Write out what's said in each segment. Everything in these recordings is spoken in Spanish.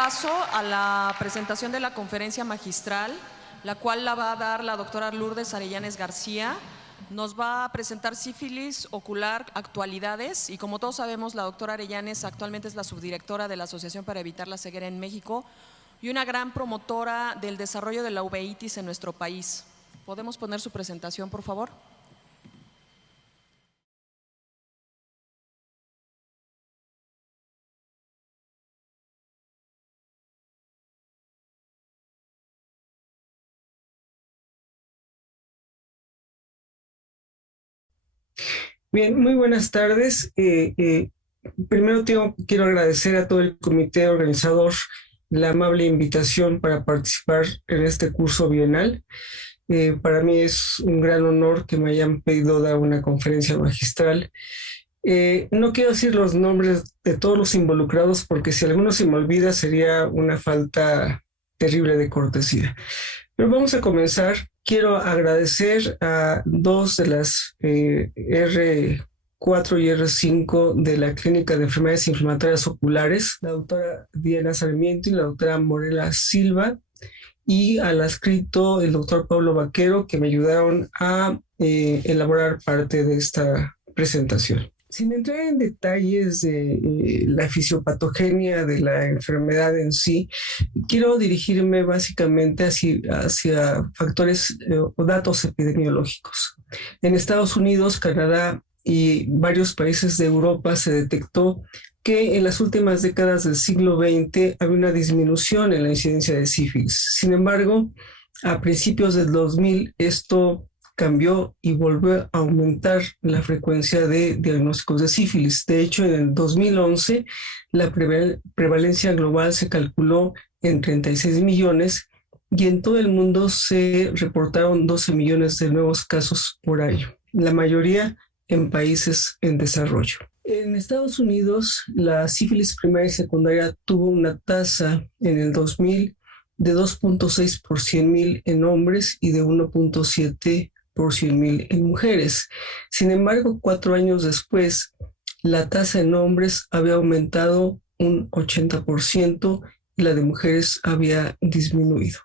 paso a la presentación de la conferencia magistral, la cual la va a dar la doctora Lourdes Arellanes García. Nos va a presentar sífilis ocular, actualidades, y como todos sabemos, la doctora Arellanes actualmente es la subdirectora de la Asociación para Evitar la Ceguera en México y una gran promotora del desarrollo de la uveitis en nuestro país. ¿Podemos poner su presentación, por favor? Bien, muy buenas tardes. Primero quiero agradecer a todo el comité organizador la amable invitación para participar en este curso bienal. Para mí es un gran honor que me hayan pedido dar una conferencia magistral. No quiero decir los nombres de todos los involucrados porque si alguno se me olvida sería una falta terrible de cortesía. Pero vamos a comenzar. Quiero agradecer a dos de las R4 y R5 de la Clínica de Enfermedades Inflamatorias Oculares, la doctora Diana Sarmiento y la doctora Morela Silva, y al adscrito el doctor Pablo Vaquero, que me ayudaron a elaborar parte de esta presentación. Sin entrar en detalles de la fisiopatogenia de la enfermedad en sí, quiero dirigirme básicamente hacia factores o datos epidemiológicos. En Estados Unidos, Canadá y varios países de Europa se detectó que en las últimas décadas del siglo XX había una disminución en la incidencia de sífilis. Sin embargo, a principios del 2000 esto cambió y volvió a aumentar la frecuencia de diagnósticos de sífilis. De hecho, en el 2011 la prevalencia global se calculó en 36 millones y en todo el mundo se reportaron 12 millones de nuevos casos por año, la mayoría en países en desarrollo. En Estados Unidos, la sífilis primaria y secundaria tuvo una tasa en el 2000 de 2.6 por 100,000 en hombres y de 1.7 por 100,000 en mujeres. Sin embargo, 4 años después, la tasa en hombres había aumentado un 80% y la de mujeres había disminuido.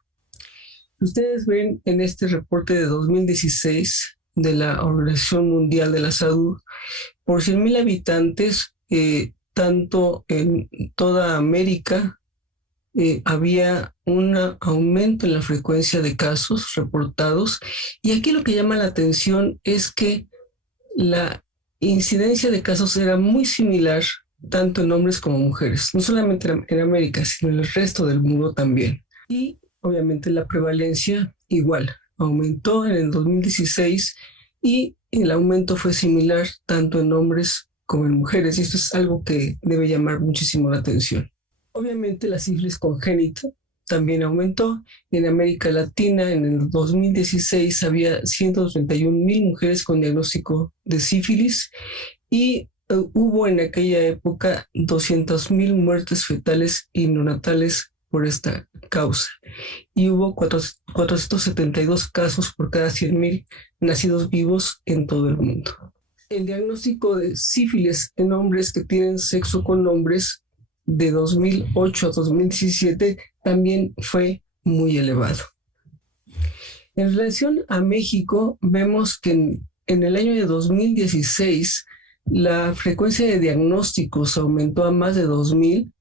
Ustedes ven en este reporte de 2016 de la Organización Mundial de la Salud, por 100,000 habitantes, tanto en toda América, había un aumento en la frecuencia de casos reportados. Y aquí lo que llama la atención es que la incidencia de casos era muy similar tanto en hombres como mujeres, no solamente en América, sino en el resto del mundo también. Y obviamente la prevalencia igual, aumentó en el 2016 y el aumento fue similar tanto en hombres como en mujeres. Y esto es algo que debe llamar muchísimo la atención. Obviamente la sífilis congénita también aumentó. En América Latina, en el 2016, había 131,000 mujeres con diagnóstico de sífilis y hubo en aquella época 200,000 muertes fetales y neonatales por esta causa. Y hubo 472 casos por cada 100,000 nacidos vivos en todo el mundo. El diagnóstico de sífilis en hombres que tienen sexo con hombres de 2008 a 2017 también fue muy elevado. En relación a México, vemos que en el año de 2016 la frecuencia de diagnósticos aumentó a más de 2,000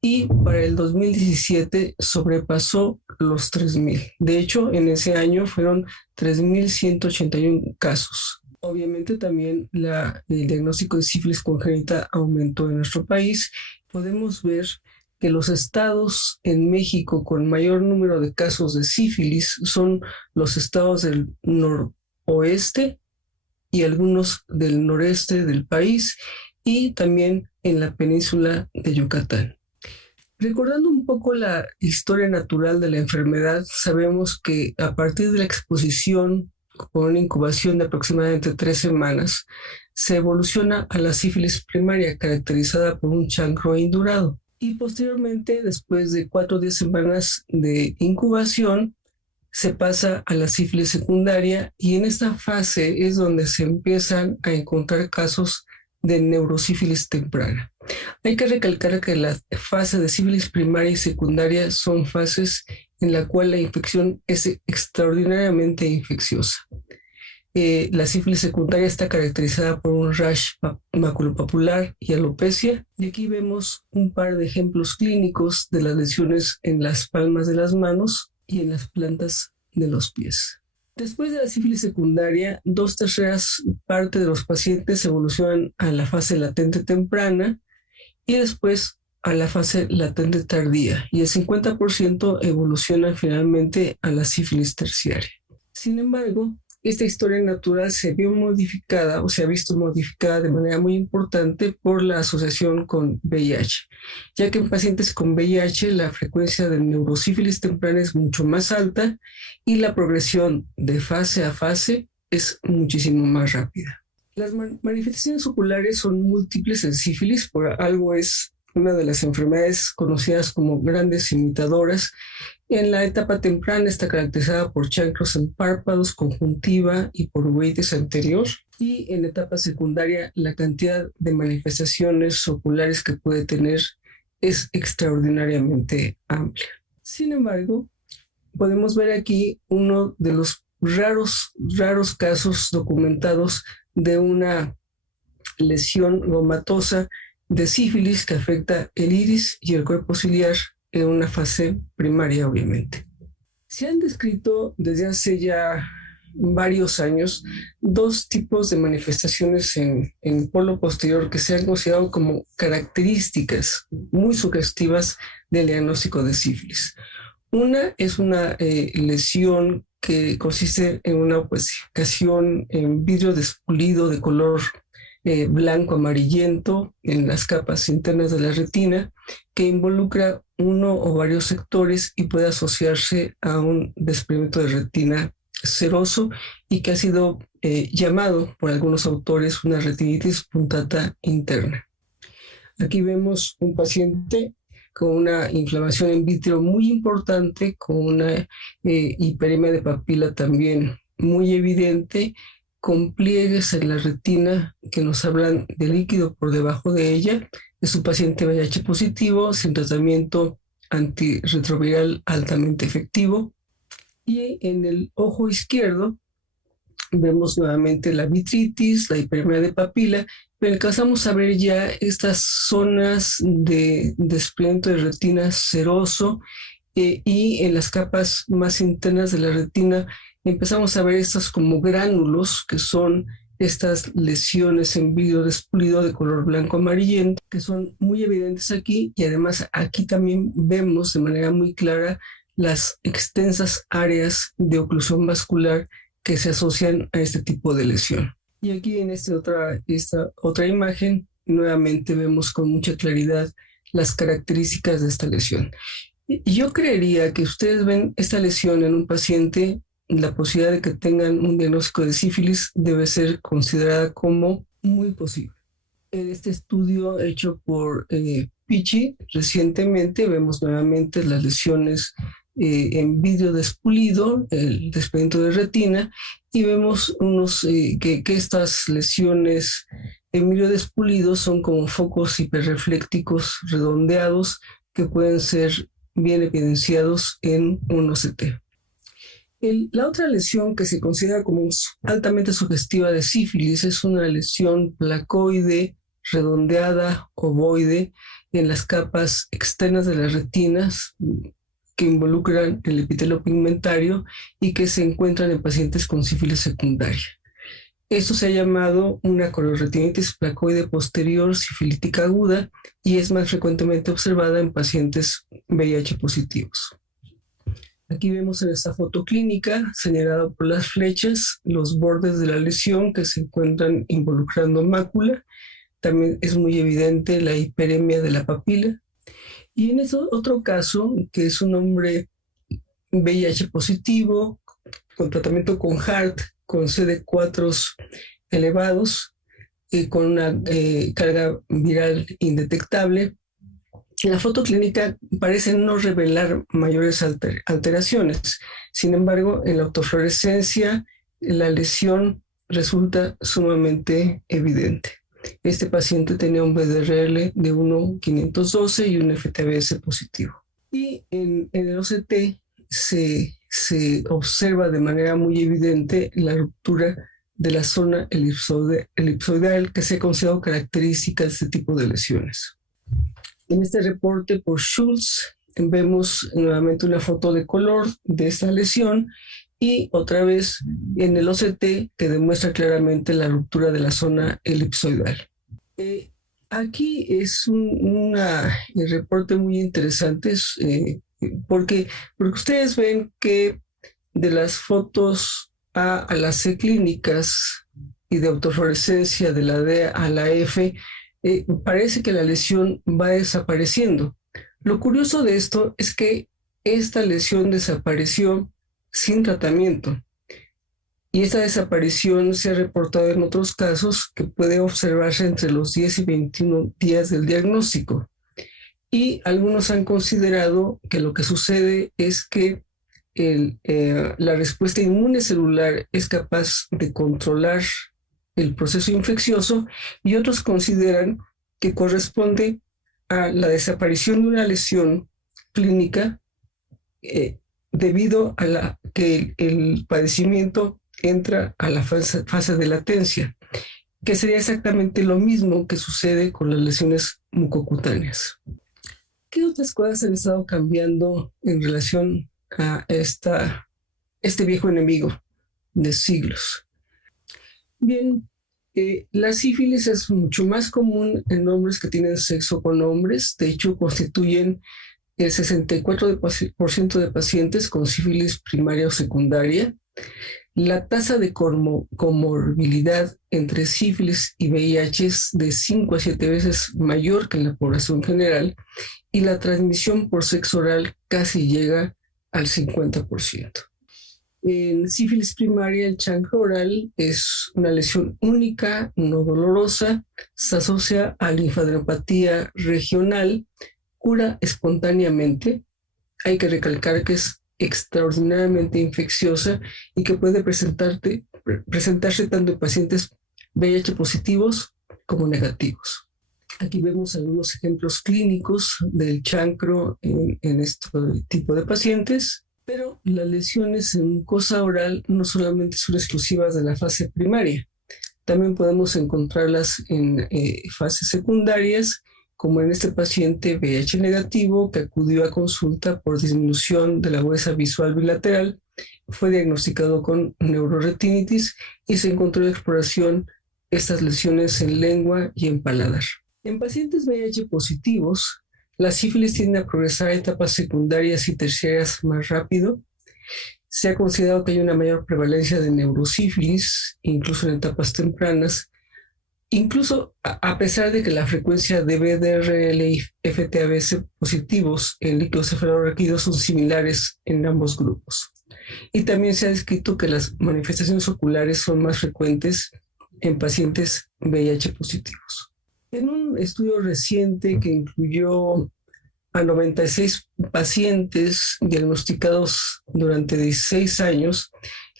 y para el 2017 sobrepasó los 3,000. De hecho, en ese año fueron 3,181 casos. Obviamente también el diagnóstico de sífilis congénita aumentó en nuestro país. Podemos ver que los estados en México con mayor número de casos de sífilis son los estados del noroeste y algunos del noreste del país y también en la península de Yucatán. Recordando un poco la historia natural de la enfermedad, sabemos que a partir de la exposición con una incubación de aproximadamente 3 semanas, se evoluciona a la sífilis primaria, caracterizada por un chancro indurado. Y posteriormente, después de 4 o 10 semanas de incubación, se pasa a la sífilis secundaria y en esta fase es donde se empiezan a encontrar casos de neurosífilis temprana. Hay que recalcar que la fase de sífilis primaria y secundaria son fases en la cual la infección es extraordinariamente infecciosa. La sífilis secundaria está caracterizada por un rash maculopapular y alopecia. Y aquí vemos un par de ejemplos clínicos de las lesiones en las palmas de las manos y en las plantas de los pies. Después de la sífilis secundaria, 2/3 partes de los pacientes evolucionan a la fase latente temprana y después a la fase latente tardía, y el 50% evoluciona finalmente a la sífilis terciaria. Sin embargo, esta historia natural se vio modificada o se ha visto modificada de manera muy importante por la asociación con VIH, ya que en pacientes con VIH la frecuencia de neurosífilis temprana es mucho más alta y la progresión de fase a fase es muchísimo más rápida. Las manifestaciones oculares son múltiples en sífilis, por algo es una de las enfermedades conocidas como grandes imitadoras. En la etapa temprana está caracterizada por chancros en párpados, conjuntiva y por uveitis anterior. Y en la etapa secundaria la cantidad de manifestaciones oculares que puede tener es extraordinariamente amplia. Sin embargo, podemos ver aquí uno de los raros casos documentados de una lesión gomatosa de sífilis que afecta el iris y el cuerpo ciliar en una fase primaria, obviamente. Se han descrito desde hace ya varios años 2 tipos de manifestaciones en el polo posterior que se han considerado como características muy sugestivas del diagnóstico de sífilis. Una es una lesión que consiste en una opacificación en vidrio despulido de color blanco amarillento en las capas internas de la retina, que involucra uno o varios sectores y puede asociarse a un desprendimiento de retina seroso y que ha sido llamado por algunos autores una retinitis punctata interna. Aquí vemos un paciente con una inflamación en vitrio muy importante, con una hiperemia de papila también muy evidente, con pliegues en la retina que nos hablan de líquido por debajo de ella. Es un paciente VIH positivo sin tratamiento antirretroviral altamente efectivo. Y en el ojo izquierdo vemos nuevamente la vitritis, la hiperemia de papila, pero alcanzamos a ver ya estas zonas de desprendimiento de retina seroso y en las capas más internas de la retina empezamos a ver estas como gránulos, que son estas lesiones en vidrio despulido de color blanco amarillento, que son muy evidentes aquí, y además aquí también vemos de manera muy clara las extensas áreas de oclusión vascular que se asocian a este tipo de lesión. Y aquí en esta otra imagen nuevamente vemos con mucha claridad las características de esta lesión. Yo creería que ustedes ven esta lesión en un paciente, la posibilidad de que tengan un diagnóstico de sífilis debe ser considerada como muy posible. En este estudio hecho por Pichi recientemente vemos nuevamente las lesiones en vidrio despulido, el desprendimiento de retina, y vemos que estas lesiones en vidrio despulido son como focos hiperreflécticos redondeados que pueden ser bien evidenciados en un OCT. La otra lesión que se considera como altamente sugestiva de sífilis es una lesión placoide, redondeada, ovoide, en las capas externas de las retinas que involucran el epitelio pigmentario y que se encuentran en pacientes con sífilis secundaria. Esto se ha llamado una coloretinitis placoide posterior sifilítica aguda y es más frecuentemente observada en pacientes VIH positivos. Aquí vemos en esta foto clínica, señalada por las flechas, los bordes de la lesión que se encuentran involucrando mácula. También es muy evidente la hiperemia de la papila. Y en ese otro caso, que es un hombre VIH positivo, con tratamiento con HAART, con CD4 elevados, con una carga viral indetectable. La foto clínica parece no revelar mayores alteraciones. Sin embargo, en la autofluorescencia, la lesión resulta sumamente evidente. Este paciente tenía un VDRL de 1,512 y un FTBS positivo. Y en el OCT se observa de manera muy evidente la ruptura de la zona elipsoidal que se ha considerado característica de este tipo de lesiones. En este reporte por Schultz vemos nuevamente una foto de color de esta lesión y otra vez en el OCT que demuestra claramente la ruptura de la zona elipsoidal. Aquí es un reporte muy interesante porque ustedes ven que de las fotos A a las C clínicas y de autofluorescencia de la D a la F, parece que la lesión va desapareciendo. Lo curioso de esto es que esta lesión desapareció sin tratamiento. Y esta desaparición se ha reportado en otros casos que puede observarse entre los 10 y 21 días del diagnóstico. Y algunos han considerado que lo que sucede es que la respuesta inmune celular es capaz de controlar el proceso infeccioso y otros consideran que corresponde a la desaparición de una lesión clínica debido a que el padecimiento entra a la fase de latencia, que sería exactamente lo mismo que sucede con las lesiones mucocutáneas. ¿Qué otras cosas han estado cambiando en relación a este viejo enemigo de siglos? Bien, la sífilis es mucho más común en hombres que tienen sexo con hombres. De hecho, constituyen el 64% de pacientes con sífilis primaria o secundaria. La tasa de comorbilidad entre sífilis y VIH es de 5 a 7 veces mayor que en la población general y la transmisión por sexo oral casi llega al 50%. En sífilis primaria, el chancro oral es una lesión única, no dolorosa, se asocia a linfadenopatía regional, cura espontáneamente. Hay que recalcar que es extraordinariamente infecciosa y que puede presentarse tanto en pacientes VIH positivos como negativos. Aquí vemos algunos ejemplos clínicos del chancro en este tipo de pacientes, pero las lesiones en mucosa oral no solamente son exclusivas de la fase primaria, también podemos encontrarlas en fases secundarias, como en este paciente VIH negativo que acudió a consulta por disminución de la agudeza visual bilateral, fue diagnosticado con neuroretinitis y se encontró en exploración estas lesiones en lengua y en paladar. En pacientes VIH positivos, la sífilis tiende a progresar a etapas secundarias y terciarias más rápido. Se ha considerado que hay una mayor prevalencia de neurosífilis, incluso en etapas tempranas, incluso a pesar de que la frecuencia de VDRL y FTABS positivos en líquidos cefalorraquídeos son similares en ambos grupos. Y también se ha descrito que las manifestaciones oculares son más frecuentes en pacientes VIH positivos. En un estudio reciente que incluyó a 96 pacientes diagnosticados durante 16 años,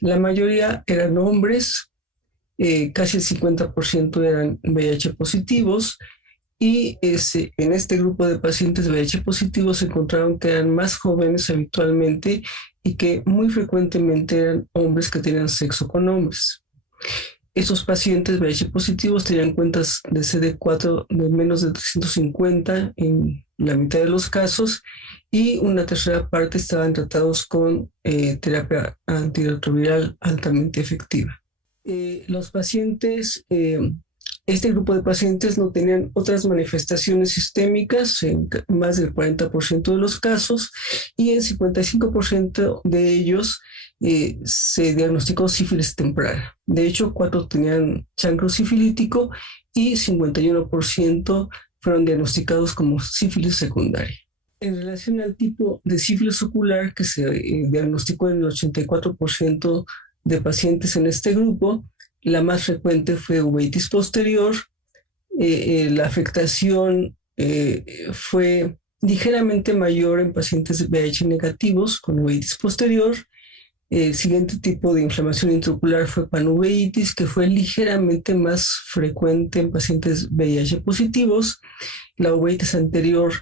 la mayoría eran hombres, casi el 50% eran VIH positivos y en este grupo de pacientes VIH positivos se encontraron que eran más jóvenes habitualmente y que muy frecuentemente eran hombres que tenían sexo con hombres. Esos pacientes VIH positivos tenían cuentas de CD4 de menos de 350 en la mitad de los casos y una tercera parte estaban tratados con terapia antirretroviral altamente efectiva. Los pacientes, este grupo de pacientes no tenían otras manifestaciones sistémicas en más del 40% de los casos y en 55% de ellos se diagnosticó sífilis temprana. De hecho, 4 tenían chancro sifilítico y 51% fueron diagnosticados como sífilis secundaria. En relación al tipo de sífilis ocular que se diagnosticó en el 84% de pacientes en este grupo, la más frecuente fue uveitis posterior. La afectación fue ligeramente mayor en pacientes VIH negativos con uveitis posterior. El siguiente tipo de inflamación intraocular fue panuveitis, que fue ligeramente más frecuente en pacientes VIH positivos. La uveitis anterior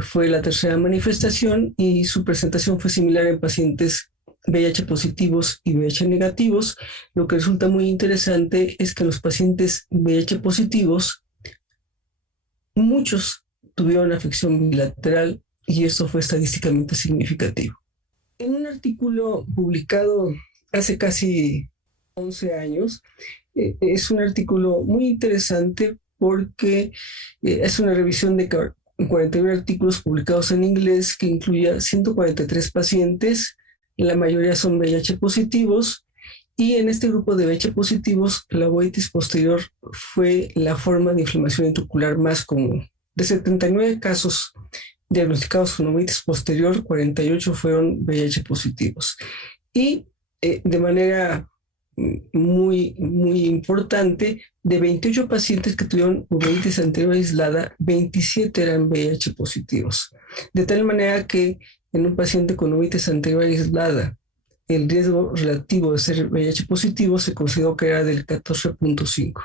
fue la tercera manifestación y su presentación fue similar en pacientes VIH positivos y VIH negativos. Lo que resulta muy interesante es que los pacientes VIH positivos, muchos tuvieron afección bilateral y esto fue estadísticamente significativo. En un artículo publicado hace casi 11 años, es un artículo muy interesante porque es una revisión de 41 artículos publicados en inglés que incluye 143 pacientes, la mayoría son VIH positivos, y en este grupo de VIH positivos la uveitis posterior fue la forma de inflamación intraocular más común. De 79 casos diagnosticados con uveitis posterior, 48 fueron VIH positivos. Y de manera muy importante, de 28 pacientes que tuvieron uveitis anterior aislada, 27 eran VIH positivos. De tal manera que en un paciente con uveitis anterior aislada, el riesgo relativo de ser VIH positivo se consideró que era del 14.5.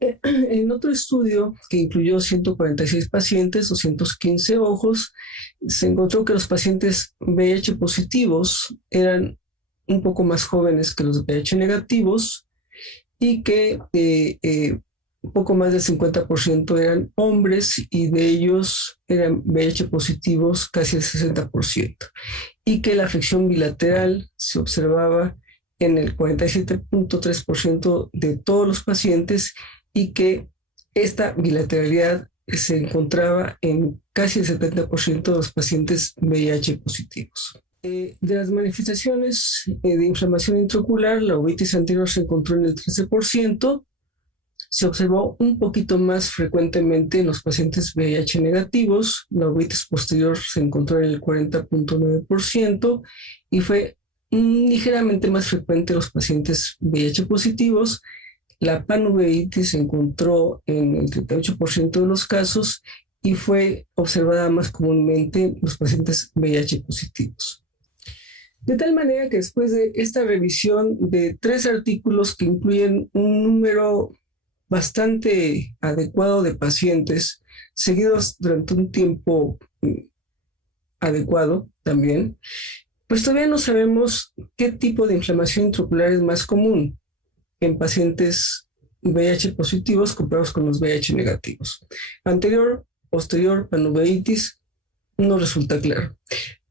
En otro estudio que incluyó 146 pacientes, 215 ojos, se encontró que los pacientes VIH positivos eran un poco más jóvenes que los VIH negativos y que un poco más del 50% eran hombres y de ellos eran VIH positivos casi el 60%. Y que la afección bilateral se observaba en el 47.3% de todos los pacientes y que esta bilateralidad se encontraba en casi el 70% de los pacientes VIH positivos. De las manifestaciones de inflamación intraocular, la uveitis anterior se encontró en el 13%, se observó un poquito más frecuentemente en los pacientes VIH negativos, la uveitis posterior se encontró en el 40.9% y fue ligeramente más frecuente en los pacientes VIH positivos. La panuveitis se encontró en el 38% de los casos y fue observada más comúnmente en los pacientes VIH positivos. De tal manera que después de esta revisión de 3 artículos que incluyen un número bastante adecuado de pacientes, seguidos durante un tiempo adecuado también, pues todavía no sabemos qué tipo de inflamación intraocular es más común en pacientes VIH positivos comparados con los VIH negativos. Anterior, posterior, panuveitis, no resulta claro.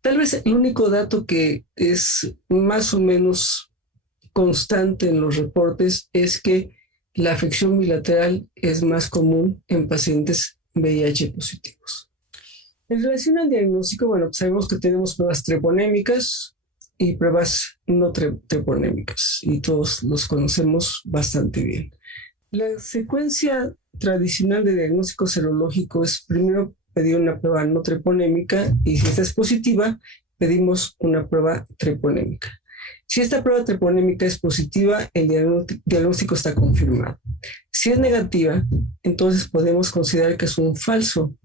Tal vez el único dato que es más o menos constante en los reportes es que la afección bilateral es más común en pacientes VIH positivos. En relación al diagnóstico, bueno, sabemos que tenemos pruebas treponémicas y pruebas no treponémicas, y todos los conocemos bastante bien. La secuencia tradicional de diagnóstico serológico es primero pedir una prueba no treponémica y si esta es positiva, pedimos una prueba treponémica. Si esta prueba treponémica es positiva, el diagnóstico está confirmado. Si es negativa, entonces podemos considerar que es un falso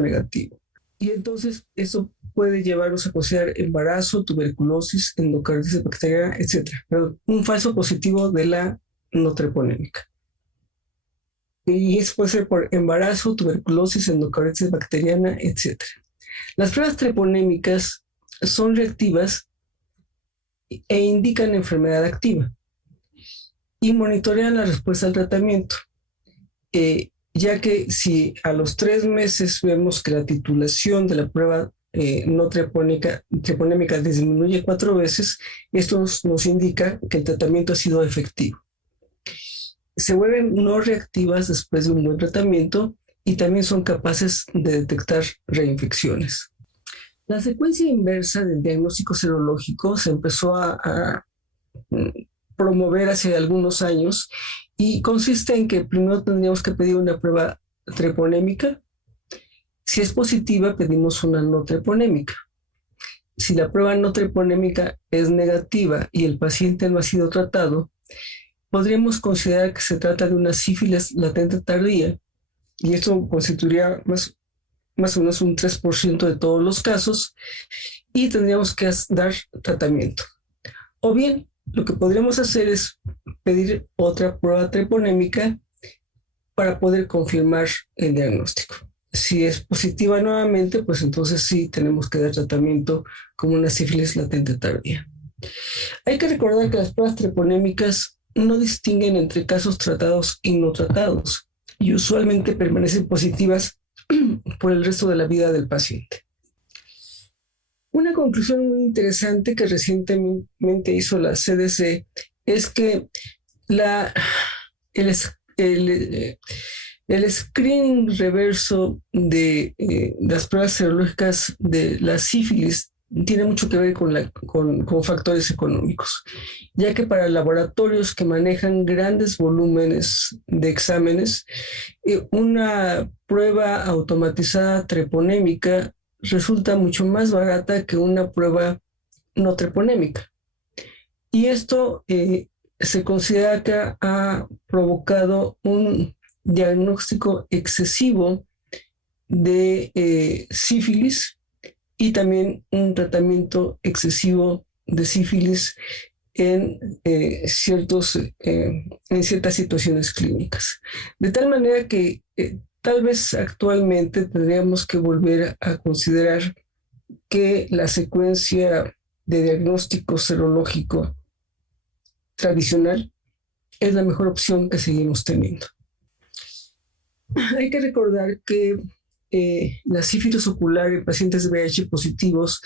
negativo. Y entonces eso puede llevarnos a considerar embarazo, tuberculosis, endocarditis bacteriana, etc. Pero un falso positivo de la no treponémica. Y eso puede ser por embarazo, tuberculosis, endocarditis bacteriana, etc. Las pruebas treponémicas son reactivas e indican enfermedad activa y monitorean la respuesta al tratamiento, ya que si a los 3 meses vemos que la titulación de la prueba no treponémica disminuye 4 veces, esto nos indica que el tratamiento ha sido efectivo. Se vuelven no reactivas después de un buen tratamiento y también son capaces de detectar reinfecciones. La secuencia inversa del diagnóstico serológico se empezó a promover hace algunos años y consiste en que primero tendríamos que pedir una prueba treponémica. Si es positiva, pedimos una no treponémica. Si la prueba no treponémica es negativa y el paciente no ha sido tratado, podríamos considerar que se trata de una sífilis latente tardía y esto constituiría más o menos un 3% de todos los casos y tendríamos que dar tratamiento. O bien, lo que podríamos hacer es pedir otra prueba treponémica para poder confirmar el diagnóstico. Si es positiva nuevamente, pues entonces sí tenemos que dar tratamiento como una sífilis latente tardía. Hay que recordar que las pruebas treponémicas no distinguen entre casos tratados y no tratados y usualmente permanecen positivas por el resto de la vida del paciente. Una conclusión muy interesante que recientemente hizo la CDC es que el screening reverso de las pruebas serológicas de la sífilis tiene mucho que ver con factores económicos, ya que para laboratorios que manejan grandes volúmenes de exámenes, una prueba automatizada treponémica resulta mucho más barata que una prueba no treponémica. Y esto se considera que ha provocado un diagnóstico excesivo de sífilis y también un tratamiento excesivo de sífilis en ciertas situaciones clínicas. De tal manera que tal vez actualmente tendríamos que volver a considerar que la secuencia de diagnóstico serológico tradicional es la mejor opción que seguimos teniendo. Hay que recordar que la sífilis ocular en pacientes de VIH positivos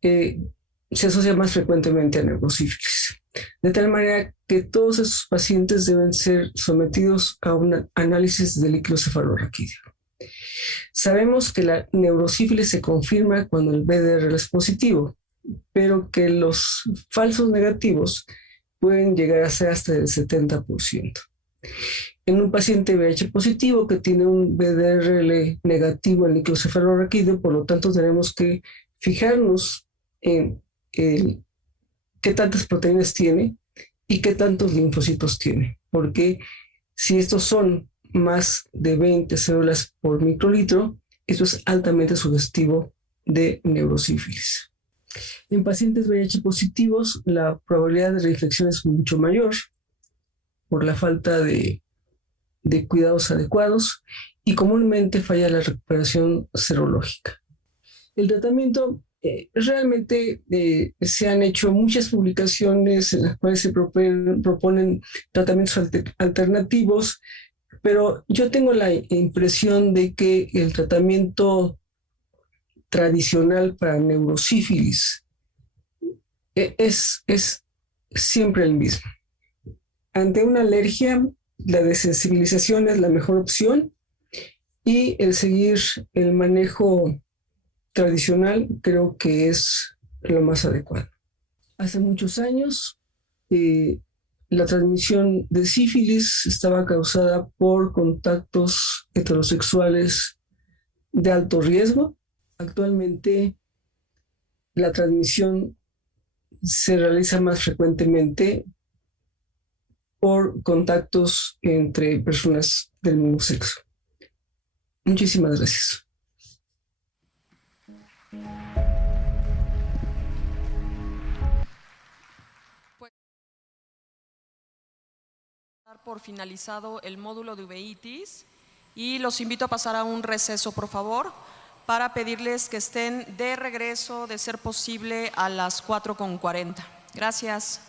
se asocia más frecuentemente a neurosífilis, de tal manera que todos esos pacientes deben ser sometidos a un análisis de líquido cefalorraquídeo. Sabemos que la neurosífilis se confirma cuando el BDRL es positivo, pero que los falsos negativos pueden llegar a ser hasta el 70%. En un paciente VIH positivo que tiene un BDRL negativo en líquido cefalorraquídeo, por lo tanto tenemos que fijarnos en qué tantas proteínas tiene y qué tantos linfocitos tiene, porque si estos son más de 20 células por microlitro, esto es altamente sugestivo de neurosífilis. En pacientes VIH positivos, la probabilidad de reinfección es mucho mayor por la falta de cuidados adecuados y comúnmente falla la recuperación serológica. El tratamiento, realmente se han hecho muchas publicaciones en las cuales se proponen tratamientos alternativos, pero yo tengo la impresión de que el tratamiento tradicional para neurosífilis es siempre el mismo. Ante una alergia, la desensibilización es la mejor opción y el seguir el manejo tradicional creo que es lo más adecuado. Hace muchos años, la transmisión de sífilis estaba causada por contactos heterosexuales de alto riesgo. Actualmente, la transmisión se realiza más frecuentemente por contactos entre personas del mismo sexo. Muchísimas gracias. Por finalizado el módulo de uveitis y los invito a pasar a un receso, por favor, para pedirles que estén de regreso, de ser posible, a las 4:40. Gracias.